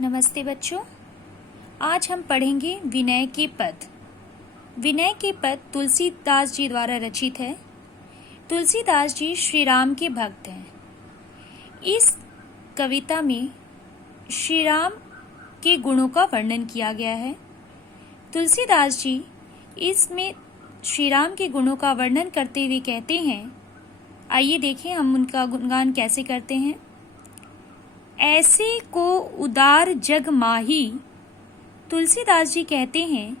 नमस्ते बच्चों। आज हम पढ़ेंगे विनय के पद। विनय के पद तुलसीदास जी द्वारा रचित है। तुलसीदास जी श्री राम के भक्त हैं। इस कविता में श्री राम के गुणों का वर्णन किया गया है। तुलसीदास जी इसमें श्री राम के गुणों का वर्णन करते हुए कहते हैं, आइए देखें हम उनका गुणगान कैसे करते हैं। ऐसे को उदार जग माही। तुलसीदास जी कहते हैं,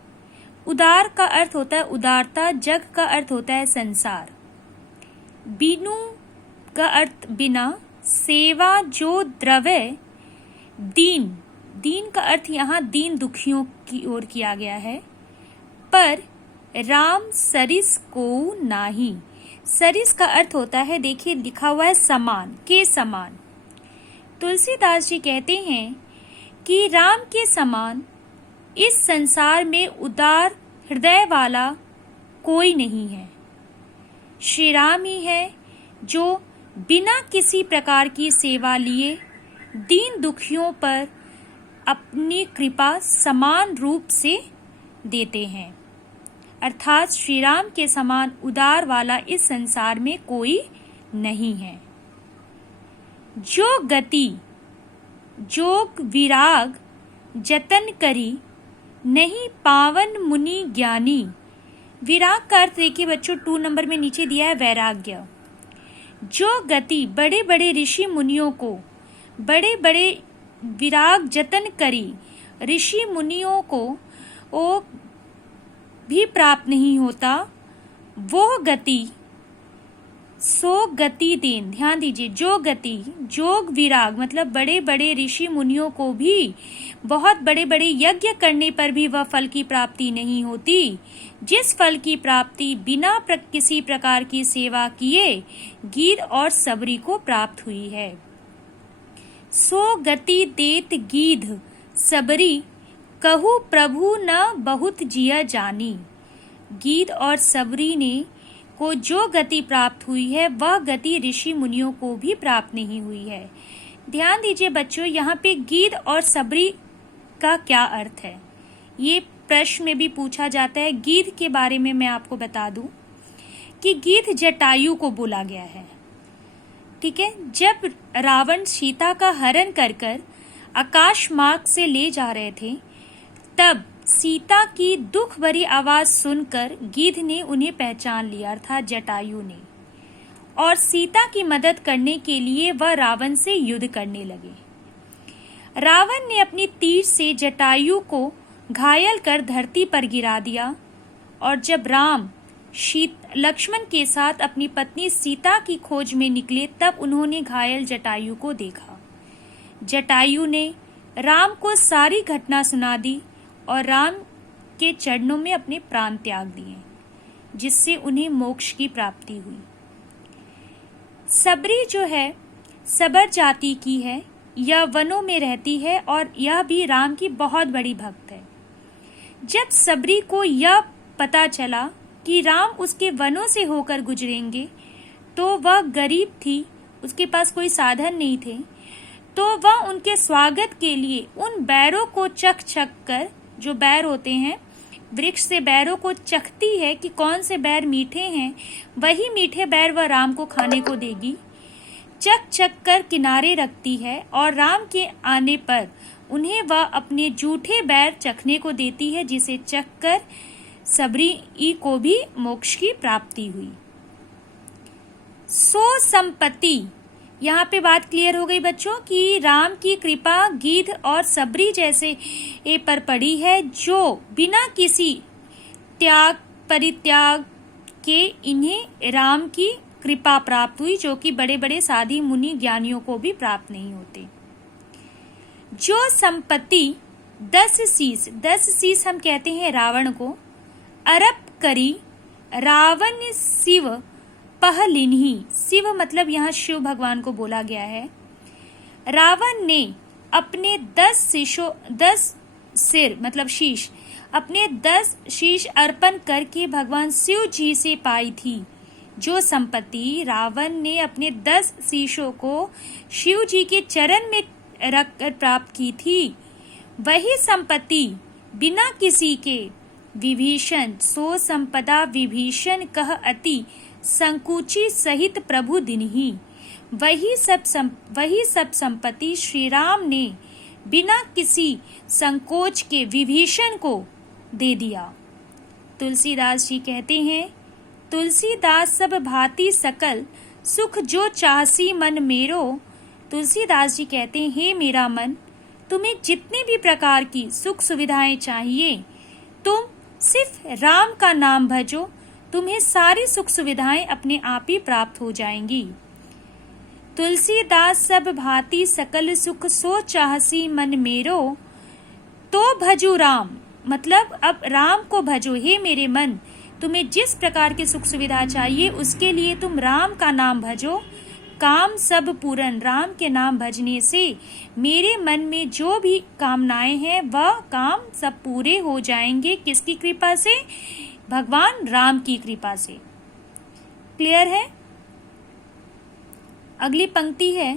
उदार का अर्थ होता है उदारता, जग का अर्थ होता है संसार, बीनू का अर्थ बिना, सेवा जो द्रव्य, दीन, दीन का अर्थ यहाँ दीन दुखियों की ओर किया गया है। पर राम सरिस को नाही। सरिस का अर्थ होता है, देखिए लिखा हुआ है समान, के समान। तुलसीदास जी कहते हैं कि राम के समान इस संसार में उदार हृदय वाला कोई नहीं है। श्री राम ही है जो बिना किसी प्रकार की सेवा लिए दीन दुखियों पर अपनी कृपा समान रूप से देते हैं। अर्थात श्री राम के समान उदार वाला इस संसार में कोई नहीं है। जो गति जोग विराग जतन करी, नहीं पावन मुनि ज्ञानी। विराग का अर्थ देखिए बच्चों 2 नंबर में नीचे दिया है वैराग्य। जो गति बड़े बड़े ऋषि मुनियों को, बड़े बड़े विराग जतन करी ऋषि मुनियों को वो भी प्राप्त नहीं होता, वो गति सो गति देन। ध्यान दीजिए, जो गति जोग विराग मतलब बड़े बड़े ऋषि मुनियों को भी बहुत बड़े बड़े यज्ञ करने पर भी वह फल की प्राप्ति नहीं होती, जिस फल की प्राप्ति बिना किसी प्रकार की सेवा किए गिद्ध और सबरी को प्राप्त हुई है। सो गति देत गिद्ध सबरी, कहू प्रभु न बहुत जिया जानी। गिद्ध और सबरी ने को जो गति प्राप्त हुई है वह गति ऋषि मुनियों को भी प्राप्त नहीं हुई है। ध्यान दीजिए बच्चों, यहाँ पे गिद्ध और सबरी का क्या अर्थ है, ये प्रश्न में भी पूछा जाता है। गिद्ध के बारे में मैं आपको बता दूं कि गिद्ध जटायु को बोला गया है। ठीक है, जब रावण सीता का हरण कर आकाश मार्ग से ले जा रहे थे, तब सीता की दुख भरी आवाज सुनकर गिद्ध ने उन्हें पहचान लिया, अर्थात जटायु ने, और सीता की मदद करने के लिए वह रावण से युद्ध करने लगे। रावण ने अपनी तीर से जटायु को घायल कर धरती पर गिरा दिया, और जब राम लक्ष्मण के साथ अपनी पत्नी सीता की खोज में निकले, तब उन्होंने घायल जटायु को देखा। जटायु ने राम को सारी घटना सुना दी और राम के चरणों में अपने प्राण त्याग दिए, जिससे उन्हें मोक्ष की प्राप्ति हुई। सबरी जो है सबर जाति की है, यह वनों में रहती है और यह भी राम की बहुत बड़ी भक्त है। जब सबरी को यह पता चला कि राम उसके वनों से होकर गुजरेंगे, तो वह गरीब थी, उसके पास कोई साधन नहीं थे, तो वह उनके स्वागत के लिए उन बैरों को चख कर, जो बैर होते हैं वृक्ष से बैरों को चखती है कि कौन से बैर मीठे हैं, वही मीठे बैर वह राम को खाने को देगी। चख कर किनारे रखती है और राम के आने पर उन्हें वह अपने जूठे बैर चखने को देती है, जिसे चख कर सबरी को भी मोक्ष की प्राप्ति हुई। सो संपत्ति, यहाँ पे बात क्लियर हो गई बच्चों कि राम की कृपा गिद्ध और सबरी जैसे पर पड़ी है, जो बिना किसी त्याग परित्याग के इन्हें राम की कृपा प्राप्त हुई, जो कि बड़े बड़े साधी मुनि ज्ञानियों को भी प्राप्त नहीं होते। जो संपत्ति 10 शीश हम कहते हैं रावण को, अरब करी रावण शिव पहलिन्ही। शिव मतलब यहाँ शिव भगवान को बोला गया है। रावण ने अपने 10 सिर मतलब शीश, अपने 10 शीश अर्पण करके भगवान शिव जी से पाई थी। जो संपत्ति रावण ने अपने 10 शीशों को शिव जी के चरण में रखकर प्राप्त की थी, वही संपत्ति बिना किसी के विभीषण, सो संपदा विभीषण कह अति संकुची सहित प्रभु दिनहि। वही सब संपत्ति श्री राम ने बिना किसी संकोच के विभीषण को दे दिया। तुलसीदास जी कहते हैं, तुलसीदास सब भांति सकल सुख जो चाहसी मन मेरो। तुलसीदास जी कहते हैं, हे मेरा मन, तुम्हें जितने भी प्रकार की सुख सुविधाएं चाहिए, तुम सिर्फ राम का नाम भजो, तुम्हें सारी सुख सुविधाएं अपने आप ही प्राप्त हो जाएंगी। तुलसीदास सब भांति सकल सुख सो चाहसी मन मेरो, तो भजू राम, मतलब अब राम को भजो। हे मेरे मन, तुम्हें जिस प्रकार की सुख सुविधा चाहिए उसके लिए तुम राम का नाम भजो। काम सब पूरन, राम के नाम भजने से मेरे मन में जो भी कामनाएं हैं वह काम सब पूरे हो जाएंगे। किसकी कृपा से? भगवान राम की कृपा से। क्लियर है? अगली पंक्ति है,